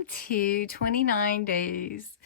welcome to 29 days,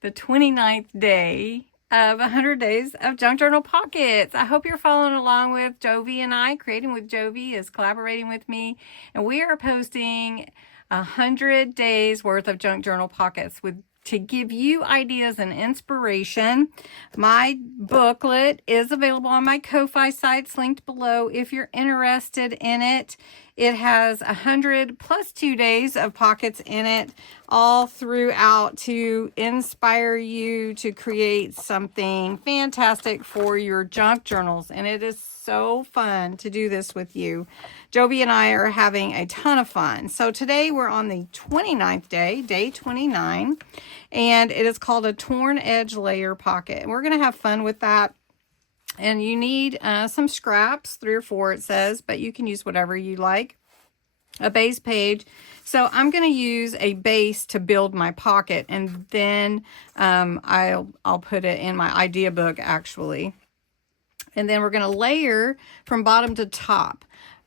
the 29th day of 100 days of Junk Journal Pockets. I hope you're following along with Jovi and I. Creating with Jovi is collaborating with me, and we are posting 100 days worth of Junk Journal Pockets to give you ideas and inspiration. My booklet is available on my Ko-Fi sites linked below if you're interested in it. It has 100 plus 2 days of pockets in it, all throughout to inspire you to create something fantastic for your junk journals. And it is so fun to do this with you. Jovi and I are having a ton of fun. So today we're on the 29th day, day 29, and it is called a torn edge layer pocket. And we're going to have fun with that. And you need some scraps, 3 or 4 it says, but you can use whatever you like. A base page. So I'm going to use a base to build my pocket, and then I'll put it in my idea book actually. And then we're going to layer from bottom to top.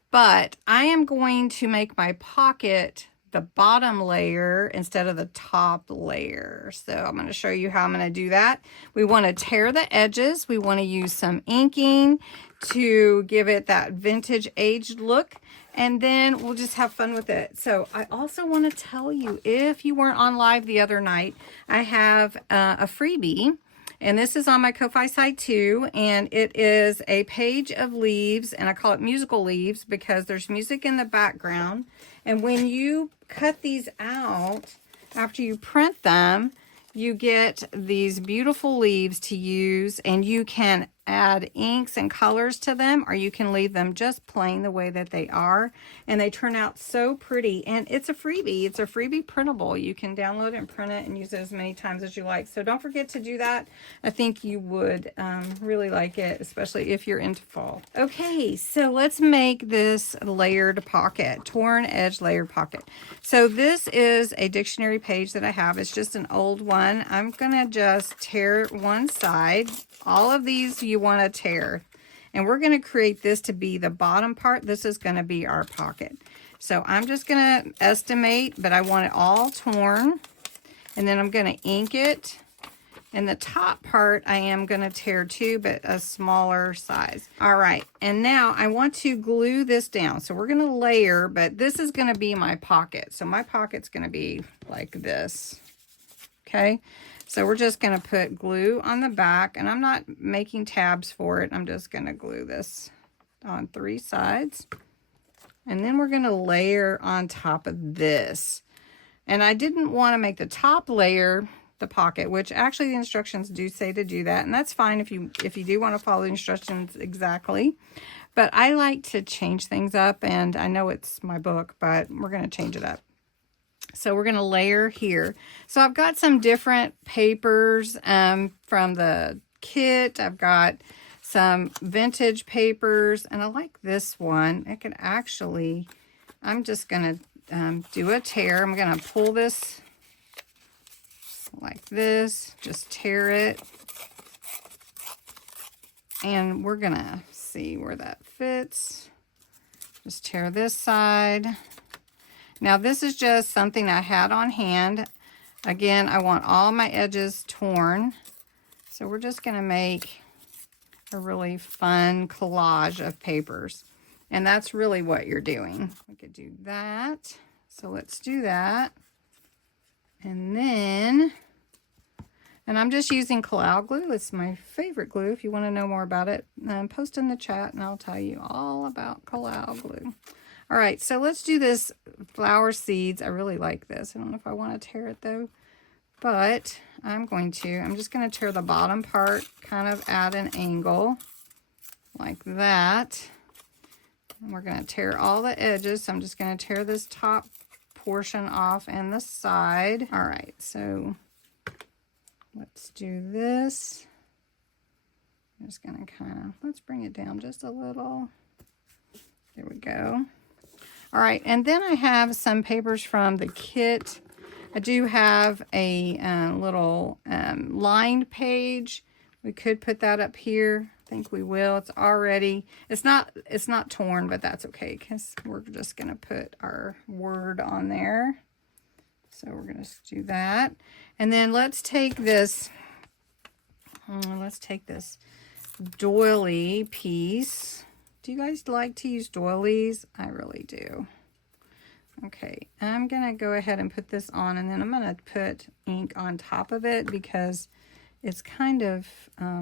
But I am going to make my pocket the bottom layer instead of the top layer. So I'm going to show you how I'm going to do that. We want to tear the edges. We want to use some inking to give it that vintage aged look. And then we'll just have fun with it. So I also want to tell you, if you weren't on live the other night, I have a freebie. And this is on my Ko-Fi site too, and it is a page of leaves, and I call it musical leaves because there's music in the background. And when you cut these out, after you print them, you get these beautiful leaves to use, and you can add inks and colors to them, or you can leave them just plain the way that they are, and they turn out so pretty. And it's a freebie. It's a freebie printable. You can download it and print it and use it as many times as you like. So don't forget to do that. I think you would really like it, especially if you're into fall. Okay, so let's make this layered pocket, torn edge layered pocket. So this is a dictionary page that I have. It's just an old one. I'm gonna just tear one side. All of these you want to tear, and we're going to create this to be the bottom part. This is going to be our pocket. So I'm just going to estimate, but I want it all torn, and then I'm going to ink it. And the top part I am going to tear too, but a smaller size. All right, and now I want to glue this down. So we're going to layer, but this is going to be my pocket. So my pocket's going to be like this. Okay. So we're just going to put glue on the back, and I'm not making tabs for it. I'm just going to glue this on 3 sides. And then we're going to layer on top of this. And I didn't want to make the top layer the pocket, which actually the instructions do say to do that. And that's fine if you do want to follow the instructions exactly. But I like to change things up, and I know it's my book, but we're going to change it up. So we're going to layer here. So I've got some different papers from the kit. I've got some vintage papers, and I like this one. It can actually, I'm just going to do a tear. I'm going to pull this like this, just tear it. And we're going to see where that fits. Just tear this side. Now this is just something I had on hand. Again, I want all my edges torn. So we're just going to make a really fun collage of papers. And that's really what you're doing. We could do that. So let's do that. And then, and I'm just using Collaging glue. It's my favorite glue. If you want to know more about it, post in the chat and I'll tell you all about Collaging glue. All right, so let's do this flower seeds. I really like this. I don't know if I want to tear it though, but I'm just going to tear the bottom part kind of at an angle like that. And we're going to tear all the edges. So I'm just going to tear this top portion off and the side. All right, so let's do this. I'm just going to let's bring it down just a little. There we go. All right, and then I have some papers from the kit. I do have a little lined page. We could put that up here. I think we will. It's not torn, but that's okay because we're just gonna put our word on there. So we're going to do that. And then let's take this doily piece. Do you guys like to use doilies? I really do. Okay, I'm going to go ahead and put this on, and then I'm going to put ink on top of it because it's kind of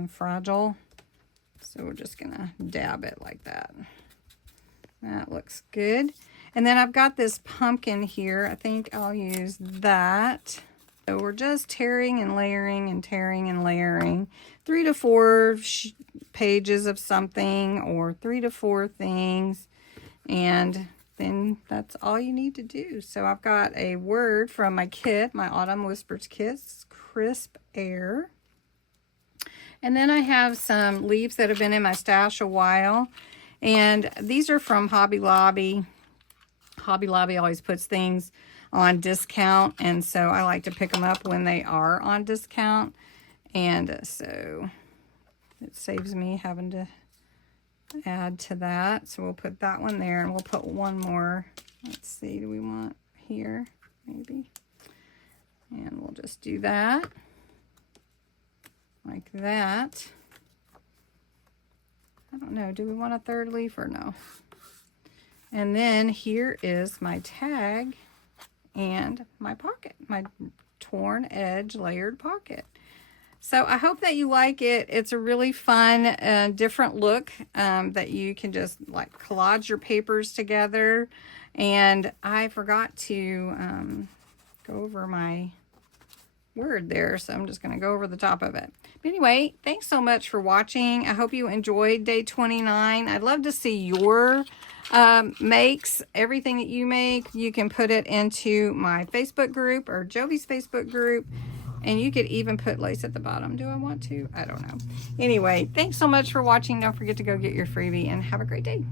fragile. So we're just going to dab it like that. That looks good. And then I've got this pumpkin here. I think I'll use that. So we're just tearing and layering and tearing and layering. 3 to 4 pages of something, or 3 to 4 things. And then that's all you need to do. So I've got a word from my kit, my Autumn Whispers kit, Crisp Air. And then I have some leaves that have been in my stash a while. And these are from Hobby Lobby. Hobby Lobby always puts things on discount, and so I like to pick them up when they are on discount. And so it saves me having to add to that. So we'll put that one there, and we'll put one more. Let's see, do we want here? Maybe. And we'll just do that. Like that. I don't know, do we want a third leaf or no? And then here is my tag and my pocket, my torn edge layered pocket. So I hope that you like it. It's a really fun, different look that you can just like collage your papers together. And I forgot to go over my word there, so I'm just going to go over the top of it. But anyway, thanks so much for watching. I hope you enjoyed day 29. I'd love to see your makes. Everything that you make, you can put it into my Facebook group or Jovi's Facebook group, and you could even put lace at the bottom. Do I want to? I don't know. Anyway, thanks so much for watching. Don't forget to go get your freebie, and have a great day.